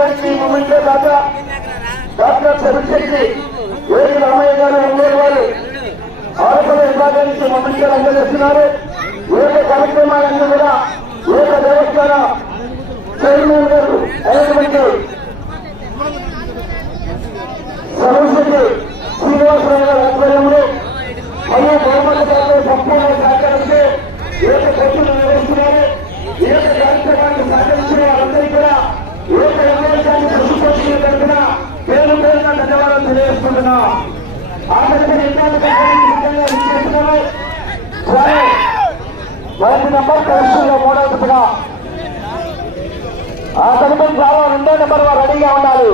విభాగానికి ముమ్మించే దాకా డాక్టర్ చంద్రశెట్టి ఏడు రామయ్య గారు ఒంగోలు వారు ఆరోగ్య విభాగానికి మమ్మల్ని అందజేస్తున్నారు. ఏక కార్యక్రమాలన్నీ కూడా ఏక దేవస్థాన చైర్మన్ గారు అయినటువంటి సరస్వతి శ్రీనివాసరావు గారి ఆధ్వర్యంలో మరియు బహుమతి గారు సంపూర్ణ సహకరిస్తే ఏక ఖర్చులు నిర్వహిస్తున్నారు. ఏక కార్యక్రమాన్ని సహకరించిన వారందరికీ కూడా ధన్యవాదాలు తెలియజేసుకుంటున్నాం. ఆఖరికి మొదటి కలెక్షన్లో మూడవదిగా ఆ తదుపరి చాలా రెండో నెంబర్ వారు రెడీగా ఉండాలి.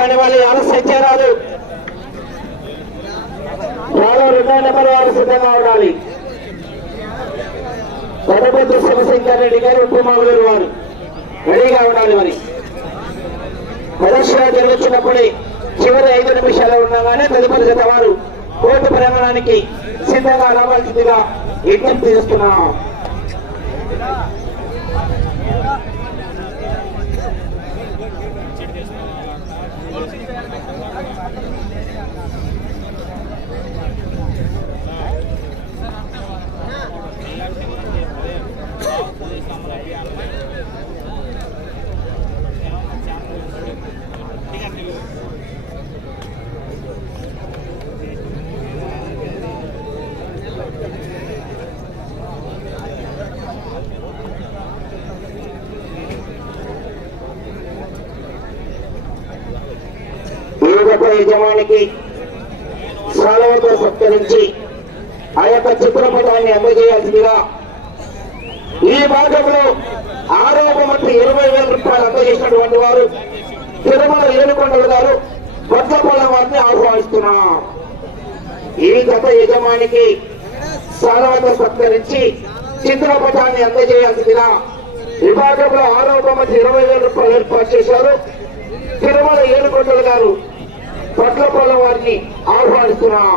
కానీ వాళ్ళు ఆలస్యం చేయరాదు వాళ్ళు రెండో నెంబర్ వారు సిద్ధంగా ఉండాలి. పదకొండు శివశంకర్ రెడ్డి గారు ఉప్పుమావులూరు వారు. రెడీగా ఉండాలి మరి. ప్రదర్శన జరుగుతున్నప్పుడే చివరి ఐదు నిమిషాలు ఉండగానే తదుపరి జత వారు కోర్టు ప్రమాణానికి సిద్ధంగా రావాల్సిందిగా విజ్ఞప్తి చేస్తున్నాం ఈ గొప్ప యజమానికి సాలవతో సత్కరించి ఆ యొక్క చిత్రపటాన్ని అందజేయాల్సిందిగా ఈ భాగంలో ఆరోపమట్టి ఇరవై వేల రూపాయలు అందజేసినటువంటి వారు తిరుమల ఏనుకొండలు గారు వడ్లపల్లం వారిని ఆహ్వానిస్తున్నాం. ఈ గత యజమానికి సాలవతో సత్కరించి చిత్రపటాన్ని అందజేయాల్సిందిగా విభాగంలో ఆరోపమట్టి ఇరవై వేల రూపాయలు ఏర్పాటు చేశారు. తిరుమల ఏనుకొండలు గారు పట్లపల్లం వారిని ఆహ్వానిస్తున్నాం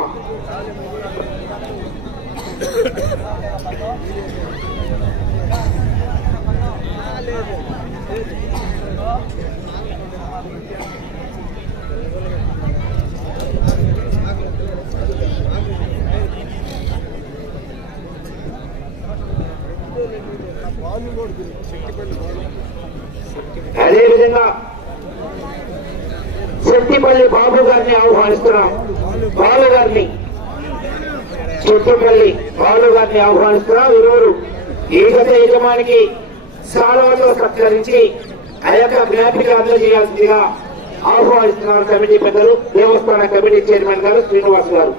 అదేవిధంగా చెట్టిపల్లి బాబు గారిని ఆహ్వానిస్తున్నాం. బాలు గారిని. చెట్టిపల్లి బాలు గారిని ఆహ్వానిస్తున్నాం. ఇరువురు ఈ యజమానికి సాలవతో సత్కరించి ఆ యొక్క జ్ఞాపిక అందజేయాల్సిందిగా ఆహ్వానిస్తున్నారు కమిటీ పెద్దలు దేవస్థాన కమిటీ చైర్మన్ గారు శ్రీనివాస్ గారు.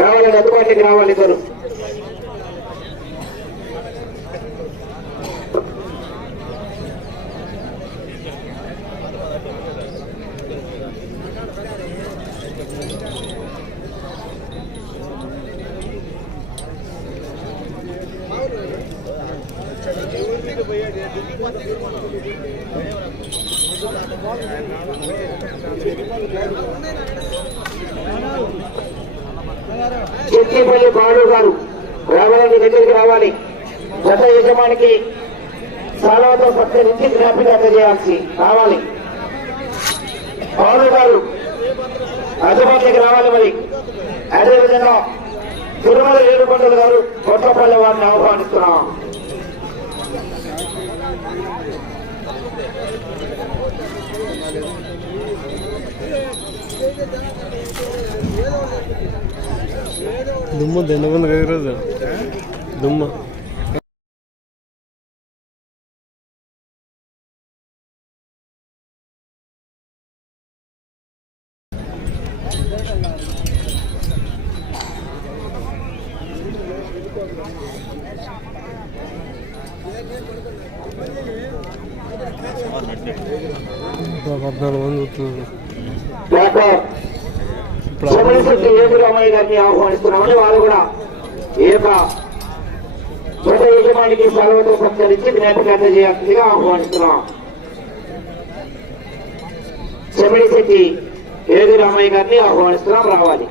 రావాలి అందుబాటుకి రావాలి ఇద్దరు? చెట్టిపల్లి బాలు గారు రావాలని దగ్గరికి రావాలి. గత యజమానికి సాలవతో సత్కరించి జ్ఞాపిక అందజేయాల్సి రావాలి. బాలు గారు అందుబాటులోకి రావాలి మరి. అదేవిధంగా తిరుమల ఏడుకొండలు గారు కొత్తపల్లి వారిని ఆహ్వానిస్తున్నాం. ದುಮ್ಮದ ನೆನಗೊಂದು ಇರೋದು ದುಮ್ಮ. యజమానికి సెలవుతో సత్కరించి జ్ఞాపిక అందజేయాల్సిందిగా ఆహ్వానిస్తున్నాం ఏది రామయ్య గారిని ఆహ్వానిస్తున్నాం రావాలి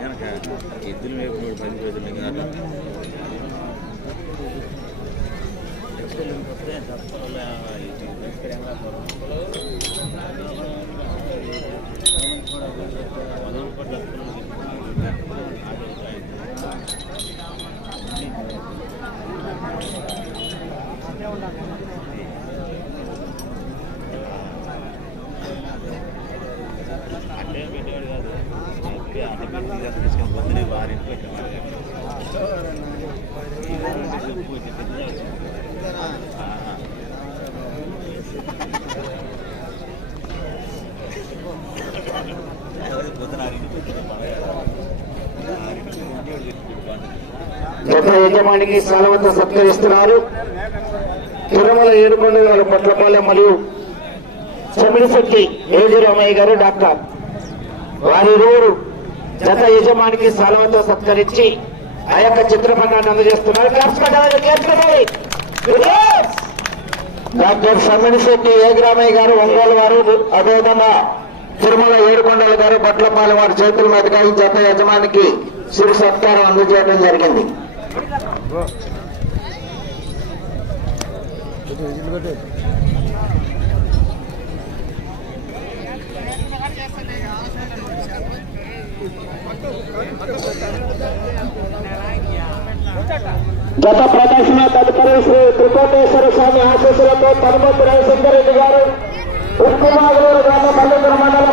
యజమానికి సెలవుతో సత్కరిస్తున్నారు. తిరుమల ఏడుకొండ గారు పట్లపాలెం మరియు చెమిడిశెట్టి ఏజు రామయ్య గారు డాక్టర్. వారిరువురు జత యజమానికి సెలవుతో సత్కరించి ఆ యొక్క చిత్రపటాన్ని అందజేస్తున్నారు. క్లాప్స్ కొట్టాలి, క్లాప్స్ కొట్టాలి. డాక్టర్ శమణిశెట్టి ఏగ్రామయ్య గారు ఒంగోలు వారు అదేవిధంగా తిరుమల ఏడుకొండల గారు బట్లపాలెం వారి చేతుల మీదుగా ఈ జత యజమానికి శిరు సత్కారం అందజేయడం జరిగింది. గత ప్రదర్శన తదుపరి శ్రీ త్రికోటేశ్వర స్వామి ఆశీస్సులతో పనుమతి రవిశంకర్ రెడ్డి గారు ఉక్కుమాగలూరు గ్రామ మల్లెపుర మండలం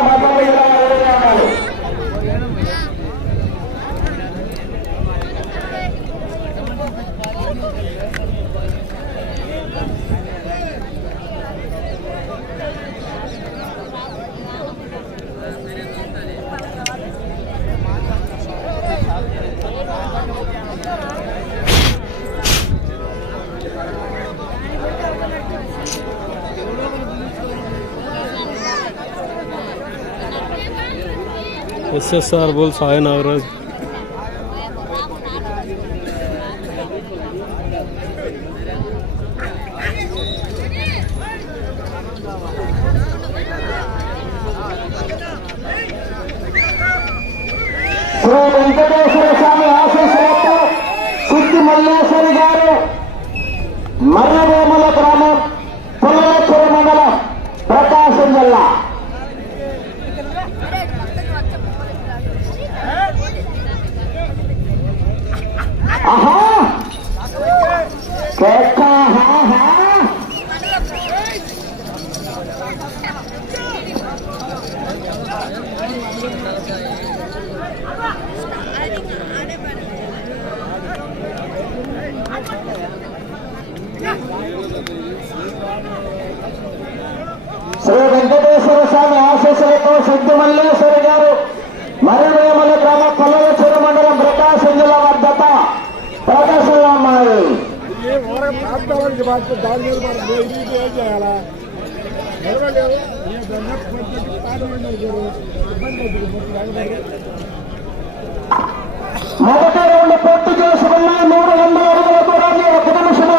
ఎస్ఎస్ఆర్ బోల్ సాయి నాగరాజ్ శ్రీ Go. మాత్రం దాని మీద మనం ఇది ఏం చేయాలా? ఇబ్బంది అవుతుంది మొదటి రౌండ్ పూర్తి చేసుకున్నాయి మూడు వందల అడుగుల దూరాన్ని ఒక నిమిషం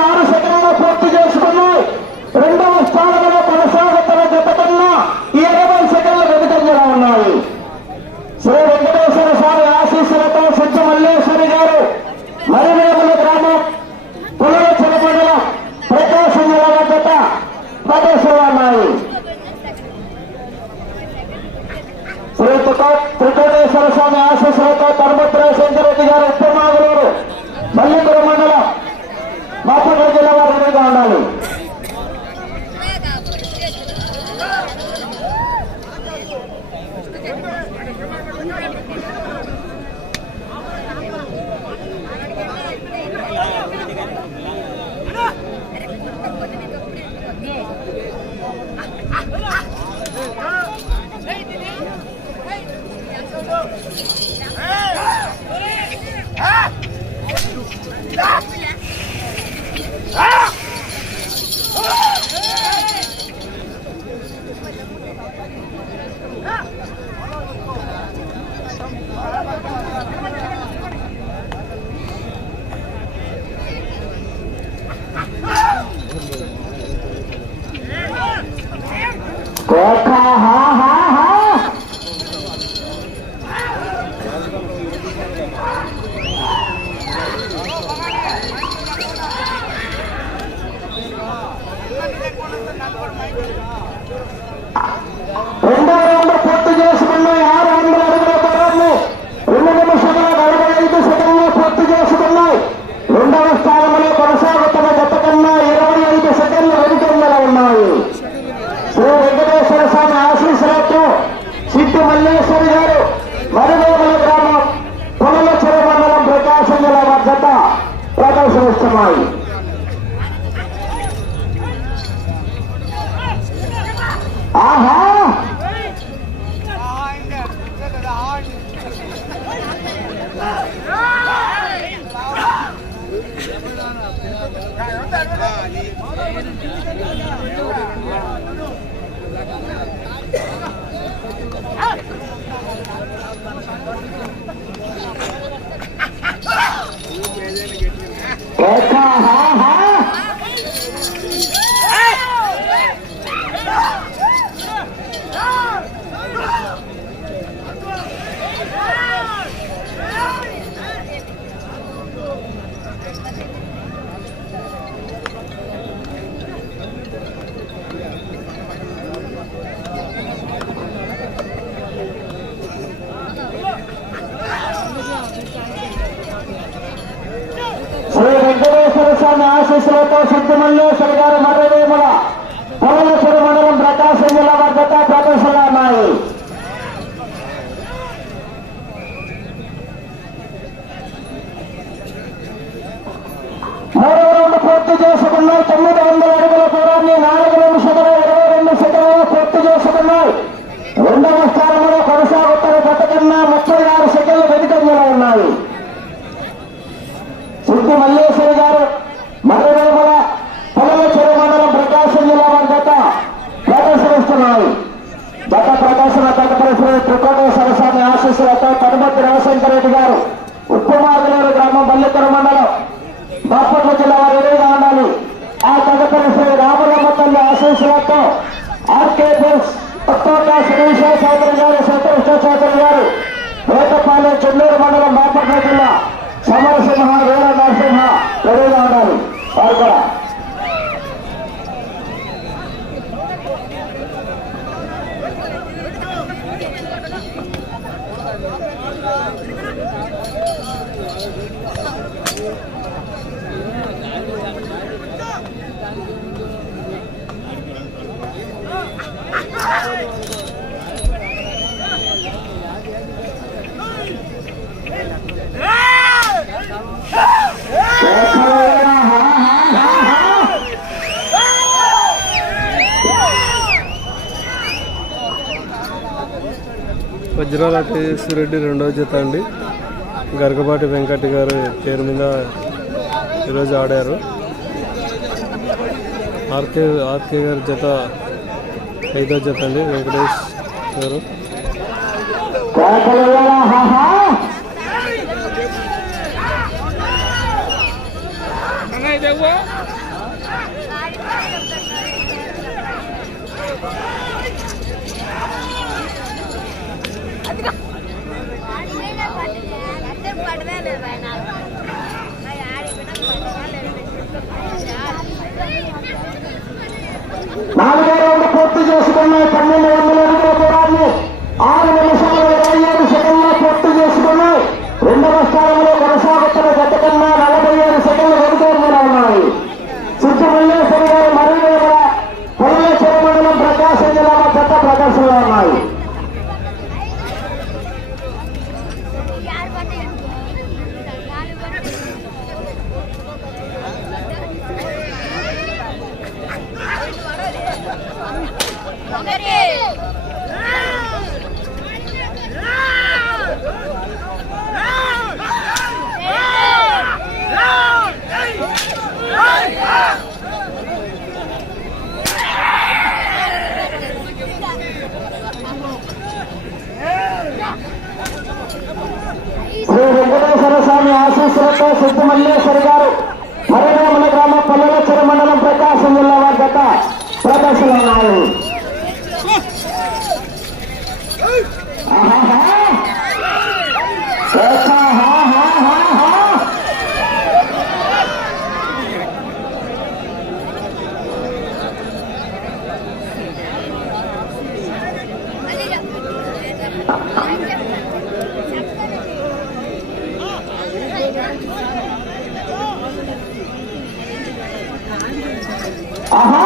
সময় ఆశీస్సులతో సిద్ధిమల్లేశ్వరి గారు మర్రవేముల పొలలచెరు మండలం ప్రకాశం జిల్లా భద్రత ప్రదర్శనలున్నాయి మూడవ రౌండ్ పూర్తి చేసుకున్నాయి. తొమ్మిది వందల అడుగుల దూరాన్ని నాలుగు నిమిషముల ఇరవై రెండు సెకండ్లు పూర్తి చేసుకున్నాయి. రెండవ స్థానంలో కొనసాగుతున్న గత కన్నా ముప్పై ఆరు సెకండ్లు వెనుకంజలో ఉన్నాయి. సిద్ధి మల్లేశ్వరి గారు మర్రవేముల పొలల చెరువు మండలం ప్రకాశం జిల్లా వారి జత ప్రదర్శనిస్తున్నాయి జత ప్రదర్శన గత ప్రదర్శన త్రికోటేశ్వర స్వామి ఆశీస్సులతో కనుమతి రవిశంకర రెడ్డి గారు ఉప్పుమార్గలూరు గ్రామం మండలం బాపట్ల జిల్లా వారు ఎదురుగా ఉండాలి? ఆ తదుపరి శ్రీ రామరామ తల్లి ఆశీస్సులతో ఆర్కే బోస్ ఉత్తోట శ్రీశ చౌదరి గారు సంతోష చౌదరి గారు వేటపాలెం చెన్నూరు మండలం బాపట్ల జిల్లా సమరసింహ వీర నరసింహ ఎదురుగా ఉండాలి? వారు కూడా వజ్రాల రెడ్డి రెండవ జత అండి. గరగపాటి వెంకట్ గారు పేరు మీద ఈరోజు ఆడారు. ఆర్కే ఆర్కే గారి జత ఐదో జత అండి. వెంకటేష్ గారు. నాలుగో రౌండ్ పూర్తి చేసుకున్నాయి. పన్నెండు 아하!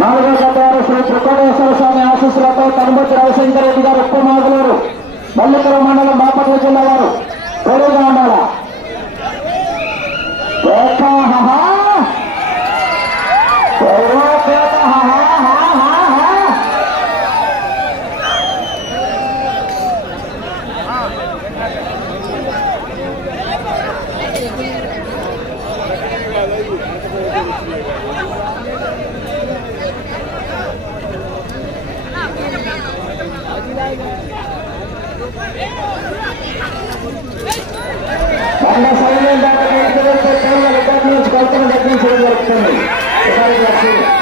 నాలుగో జత శ్రీ త్రికోటేశ్వర స్వామి ఆశీస్సులతో కనుమతి రవిశంకర్ రెడ్డి గారు ఉప్పమాగులూరు మల్లిపురం మండలం బాపట్ల జిల్లా వారు పేరుగా ఉండాల రికార్డు నుంచి కొలతను తగ్గించడం జరుగుతుంది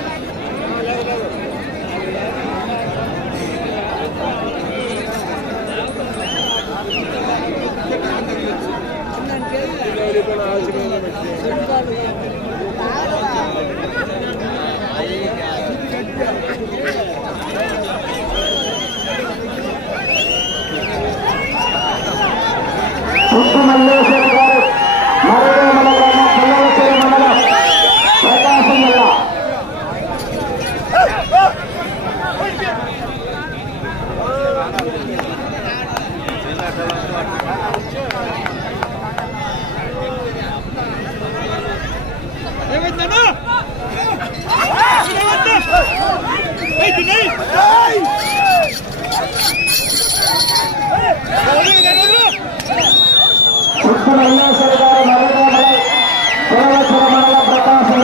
మల్లేశ్వరి గారు మరో మండలం పిల్లలచేరి మండలం ప్రకాశం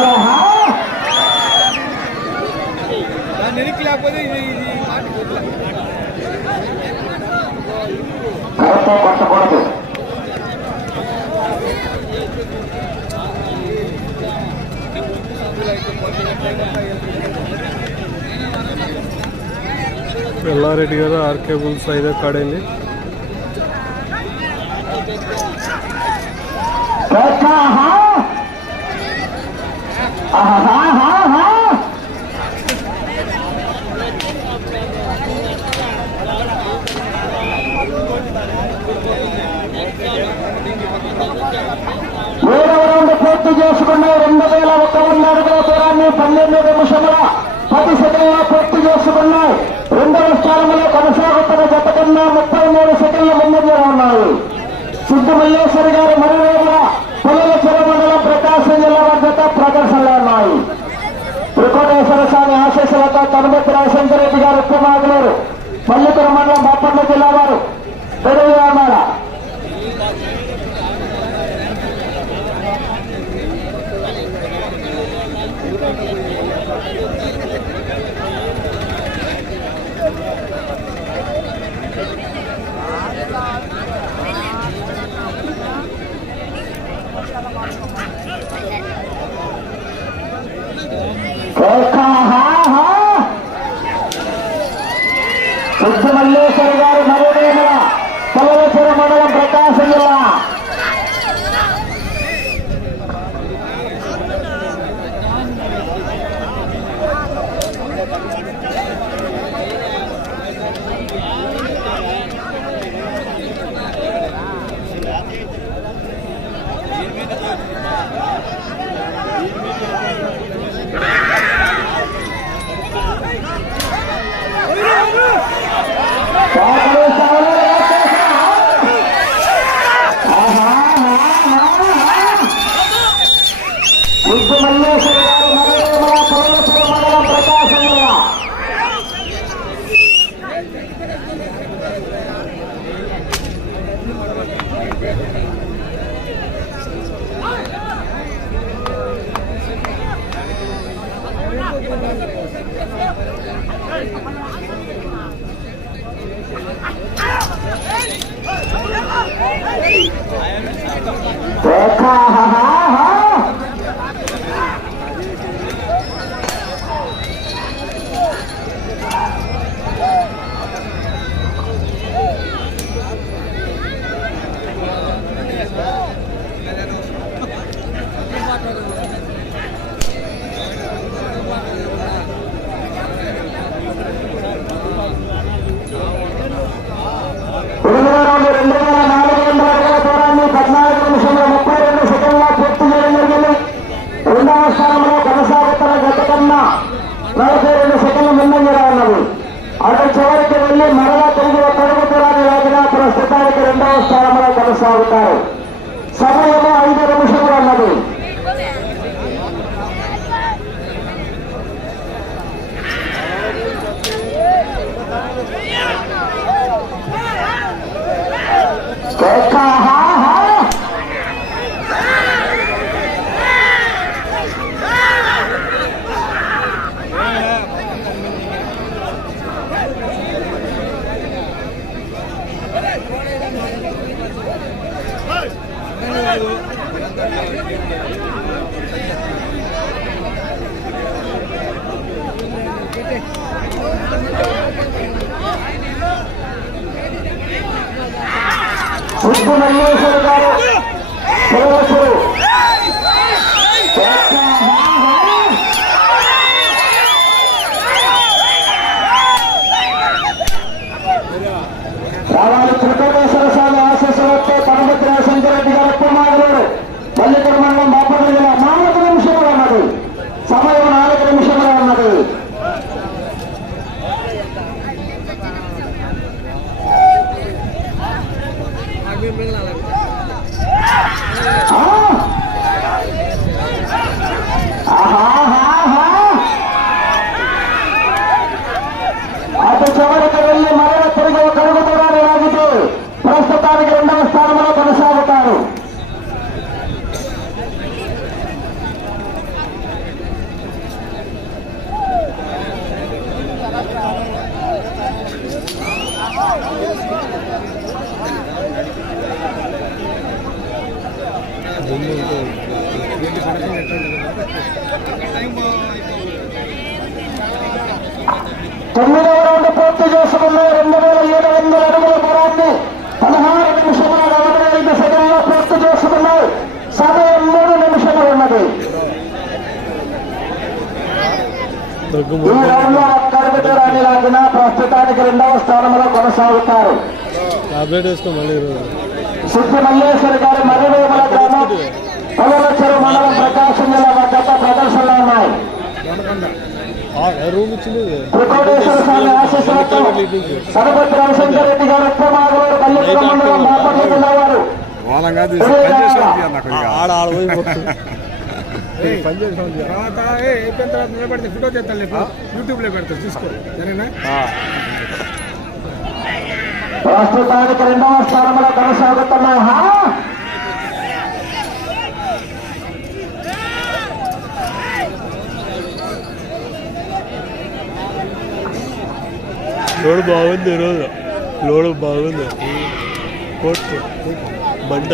ఎల్లారెడ్డి గారు ఆర్కే బుల్స్ ఐదో కాడైంది ఆహా ఆహా మూడవ రౌండ్ పూర్తి చేసుకున్న రెండు వేల ఒక వంద అడుగుల దూరాన్ని పన్నెండు నిమిషముల పది సెకండ్ల పూర్తి చేసుకున్నాయి. రెండవ స్థానంలో కొనసాగుతున్న జత కన్నా ముప్పై మూడు సెకండ్ల ముందంజలో ఉన్నాయి. సిద్ధమల్లేశ్వరి గారు మరి పిల్లల మండలం ప్రకాశం జిల్లా వద్ద ప్రదర్శనలో ఉన్నాయి త్రికోటేశ్వర స్వామి కనుమతి రాజశేఖర రెడ్డి గారు ఉప్పమాగులూరు పల్లెటూరు మండలం బాపట్ల జిల్లా వారు. పెరుగు Carlos ha ha ఈ రౌండ్లో ఒక్కరికి ప్రస్తుతానికి రెండవ స్థానంలో కొనసాగుతారు. సుబ్రహ్మణ్యేశ్వర గారి మర్రివేముల గ్రామం. పొలల చెరువు మండలం ప్రకాశం జిల్లా వద్ద ప్రదర్శనలు ఉన్నాయి. ఆడ ఆడ తర్వాత అయిపోయిన తర్వాత నిలబడితే ఫోటో చేస్తాను లేపు. యూట్యూబ్లో పెడతాను చూసుకో. సరేనా? ప్రస్తుతానికి రెండవ స్థానంలో కొనసాగుతున్నాయి లోడు బాగుంది ఈరోజు. లోడు బాగుంది. కోర్టు. బండ.